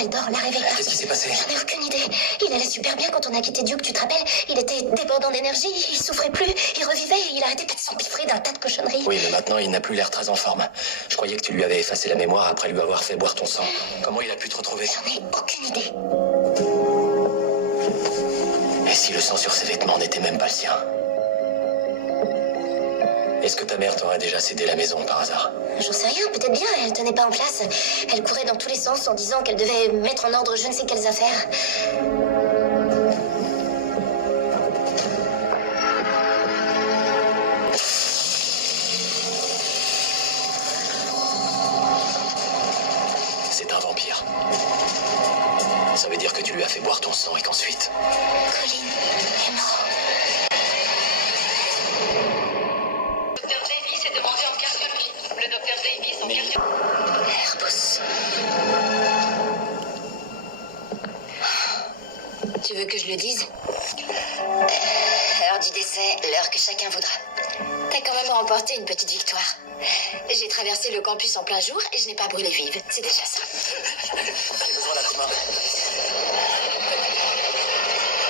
elle dort, la réveille pas. Qu'est-ce qui s'est passé? J'en ai aucune idée. Il allait super bien quand on a quitté Duke, tu te rappelles? Il était débordant d'énergie, il souffrait plus, il revivait et il arrêtait pas de s'empiffrer d'un tas de cochonneries. Oui, mais maintenant, il n'a plus l'air très en forme. Je croyais que tu lui avais effacé la mémoire après lui avoir fait boire ton sang. Comment il a pu te retrouver? J'en ai aucune idée. Et si le sang sur ses vêtements n'était même pas le sien? Est-ce que ta mère t'aurait déjà cédé la maison par hasard? J'en sais rien, peut-être bien, elle tenait pas en place. Elle courait dans tous les sens en disant qu'elle devait mettre en ordre je ne sais quelles affaires. C'est un vampire. Ça veut dire que tu lui as fait boire ton sang et qu'ensuite... Colin est mort. Docteur Davis est demandé en cardiologie. Le docteur Davis en cardiologie. Airbus. Tu veux que je le dise? L'heure du décès, l'heure que chacun voudra. T'as quand même remporté une petite victoire. J'ai traversé le campus en plein jour et je n'ai pas brûlé vive. C'est déjà ça. J'ai besoin d'un coup de main.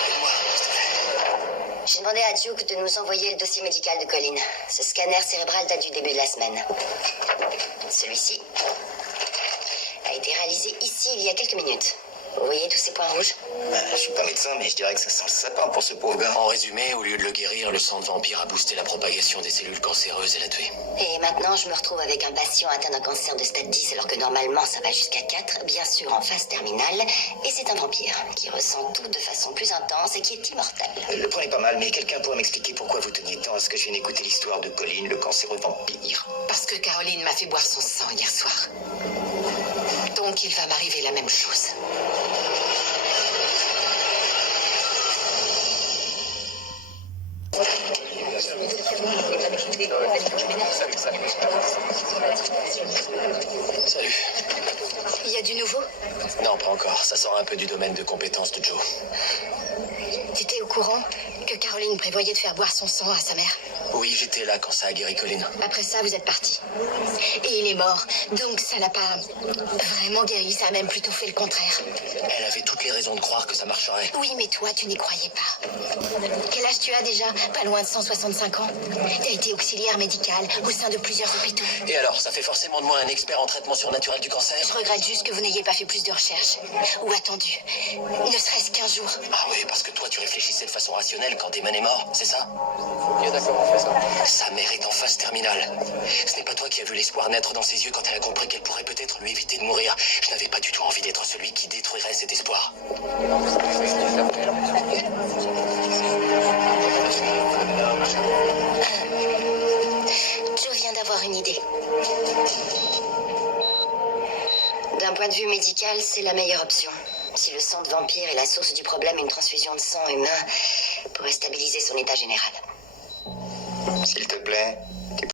Aide-moi, s'il te plaît. J'ai demandé à Duke de nous envoyer le dossier médical de Colin. Ce scanner cérébral date du début de la semaine. Celui-ci a été réalisé ici il y a quelques minutes. Vous voyez tous ces points rouges? Je suis pas médecin, mais je dirais que ça sent le sapin pour ce pauvre gars. En résumé, au lieu de le guérir, le sang de vampire a boosté la propagation des cellules cancéreuses et l'a tué. Et maintenant, je me retrouve avec un patient atteint d'un cancer de stade 10, alors que normalement, ça va jusqu'à 4, bien sûr en phase terminale. Et c'est un vampire qui ressent tout de façon plus intense et qui est immortel. Le point est pas mal, mais quelqu'un pourrait m'expliquer pourquoi vous teniez tant à ce que je vienne écouter l'histoire de Colin, le cancéreux vampire? Parce que Caroline m'a fait boire son sang hier soir. Donc il va m'arriver la même chose. Salut. Il y a du nouveau? Non, pas encore. Ça sort un peu du domaine de compétences de Joe. Tu étais au courant que Caroline prévoyait de faire boire son sang à sa mère? Oui, j'étais là quand ça a guéri Colin. Après ça, vous êtes partis. Et il est mort. Donc ça l'a pas vraiment guéri, ça a même plutôt fait le contraire. Elle avait toutes les raisons de croire que ça marcherait. Oui, mais toi, tu n'y croyais pas. Quel âge tu as déjà? Pas loin de 165 ans. T'as été auxiliaire médical au sein de plusieurs hôpitaux. Et alors, ça fait forcément de moi un expert en traitement surnaturel du cancer? Je regrette juste que vous n'ayez pas fait plus de recherches. Ou attendu. Ne serait-ce qu'un jour. Ah oui, parce que toi, tu réfléchissais de façon rationnelle quand Damon est mort, c'est ça? Sa mère est en phase terminale. Ce n'est pas toi qui as vu l'espoir naître dans ses yeux quand elle a compris qu'elle pourrait peut-être lui éviter de mourir. Je n'avais pas du tout envie d'être celui qui détruirait cet espoir. Joe vient d'avoir une idée. D'un point de vue médical, c'est la meilleure option. Si le sang de vampire est la source du problème, une transfusion de sang humain pourrait stabiliser son état général. S'il te plaît.